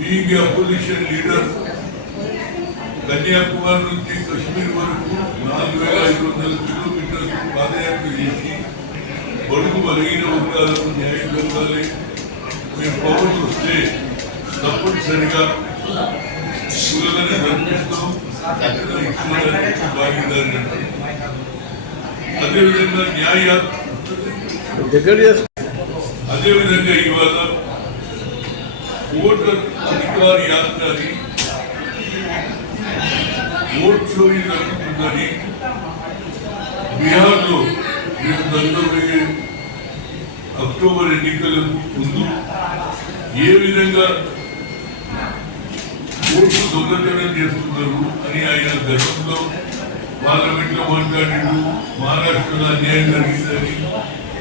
being a opposition leader, Kanyakumari నుంచి కశ్మీర్ వరకు 4500 కిలోమీటర్లు పాదయాత్ర చేసి బడుగు బలహీన వర్గాలకు న్యాయం జరగాలి, మేము పౌరులు వస్తే తప్పనిసరిగా కులగని ధర్మిస్తాం భాగీదారి. అదేవిధంగా అదేవిధంగా ఇవాళ ఓటర్ అధికార యాత్ర అని ఓట్ షోయింగ్ జరుగుతుందని బీహార్లో రేపు జరగబోయే అక్టోబర్ ఎన్నికలకు ముందు ఏ విధంగా ఓట్లు దొంగతనం చేస్తున్నారు అని ఆయన గతంలో పార్లమెంట్లో మాట్లాడారు. మహారాష్ట్రలో అన్యాయం జరిగిందని,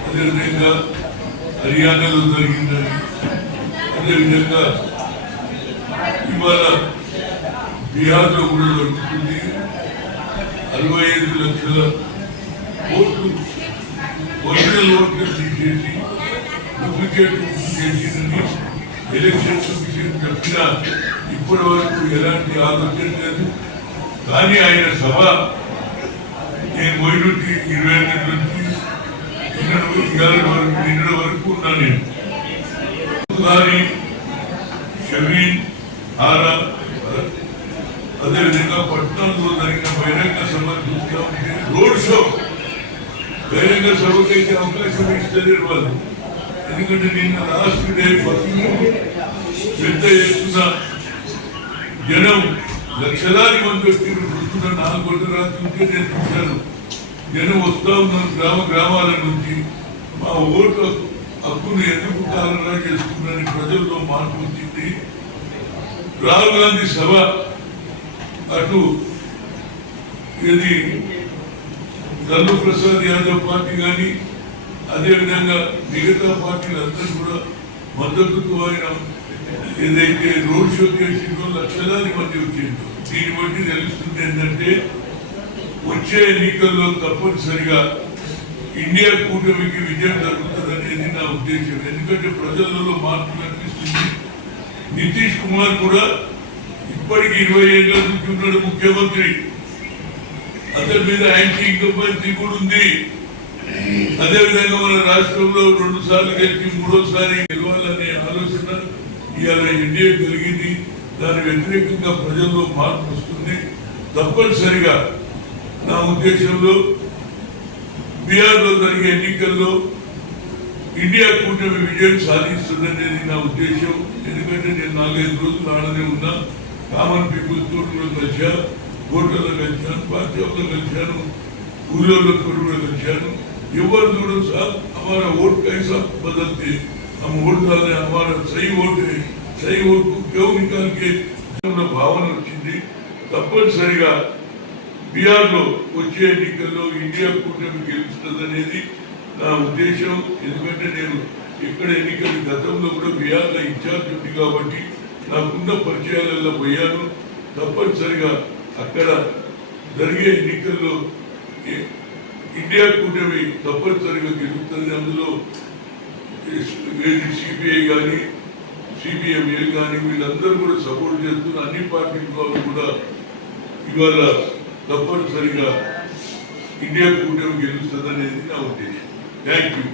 అదేవిధంగా హర్యానాలో జరిగిందని, అదేవిధంగా ఇవాళ బీహార్లో కూడా జరుగుతుంది. 65 లక్షల ఓట్లు ఒరిజినల్ ఓట్లు తీసేసి డూప్లికేట్ ఓట్లు చేసిందని ఎలక్షన్ కమిషన్ చెప్పినా ఇప్పటి వరకు ఎలాంటి ఆలోచన లేదు. కానీ ఆయన సభ నేను పోయినట్టు 22 నుంచి నిన్న వరకు ఉన్నాను. నేను కానీ షమీన్ హారా అదేవిధంగా పట్టణంలో జరిగిన బహిరంగ సభ చూస్తూ ఉంటే రోడ్ షో బహిరంగ సభకైతే అవకాశం ఇస్తలేరు వాళ్ళు. ఎందుకంటే నిన్న లాస్ట్ డే ఫస్ట్ పెద్ద ఎత్తున జనం లక్షలాది మంది వచ్చి వస్తున్న 4 గంటల రాత్రి నుంచే నేను చూశాను. జనం వస్తూ ఉన్నారు గ్రామాల నుంచి. మా ఓటు హక్కును ఎందుకు కాలనా చేస్తున్నారని ప్రజల్లో మార్పు వచ్చింది. రాహుల్ గాంధీ సభ అటు ఇది లాలూ ప్రసాద్ యాదవ్ పార్టీ కానీ అదేవిధంగా మిగతా పార్టీలందరూ కూడా మద్దతుతో ఆయన ఏదైతే రోడ్ షో చేసిందో లక్షలాది మంది వచ్చిందో దీన్ని బట్టి తెలుస్తుంది ఏంటంటే వచ్చే ఎన్నికల్లో తప్పనిసరిగా ఇండియా కూటమికి విజయం జరుగుతుంది అనేది నా ఉద్దేశం. ఎందుకంటే ప్రజలలో మార్పు కనిపిస్తుంది. నితీష్ కుమార్ కూడా ఇప్పటికి 20 ఏళ్ళ నుంచి ఉన్నాడు ముఖ్యమంత్రి. అతని మీద యాంటీ ఇన్కంబెన్సీ కూడా ఉంది. అదేవిధంగా మన రాష్ట్రంలో 2 సార్లు గెలిచి 3వసారి గెలవాలనే ఆలోచన ఇవాళ ఎన్డీఏ కలిగింది. దాని వ్యతిరేకంగా ప్రజల్లో మార్పు వస్తుంది. తప్పనిసరిగా నా ఉద్దేశంలో బీహార్లో జరిగే ఎన్నికల్లో ఇండియా కూటమి విజయం సాధిస్తుందనేది నా ఉద్దేశం. ఎందుకంటే నేను 4-5 రోజులు ఆడనే ఉన్నా. కామన్ పీపుల్ తోటి కూడా కలిశాను, ఓటర్లో కలిశాను, పార్టీలో కలిశాను, ఊళ్ళో కూడా కలిశాను. ఎవరు చూడడం సార్ हमारा वोट कैसा बदलते हम वोट डालने हमारा सही वोट है, सही वोट को क्यों निकाल के భావన వచ్చింది. తప్పనిసరిగా బీహార్లో వచ్చే ఎన్నికల్లో ఇండియా కూటమి గెలుస్తుందనేది నా ఉద్దేశం. ఎందుకంటే నేను ఎక్కడ ఎన్నికలు గతంలో కూడా బీహార్లో ఇన్ఛార్జ్ ఉంది కాబట్టి నాకున్న పరిచయాలలో పోయాను. తప్పనిసరిగా అక్కడ జరిగే ఎన్నికల్లో ఇండియా కూటమి తప్పనిసరిగా గెలుస్తుంది. అందులో సిపిఐ కానీ సిపిఎంఏ కానీ వీళ్ళందరూ కూడా సపోర్ట్ చేస్తున్న అన్ని పార్టీల వాళ్ళు కూడా ఇవాళ తప్పనిసరిగా ఇండియా కూటమి గెలుస్తుంది అనేది నా ఉద్దేశం. Thank you.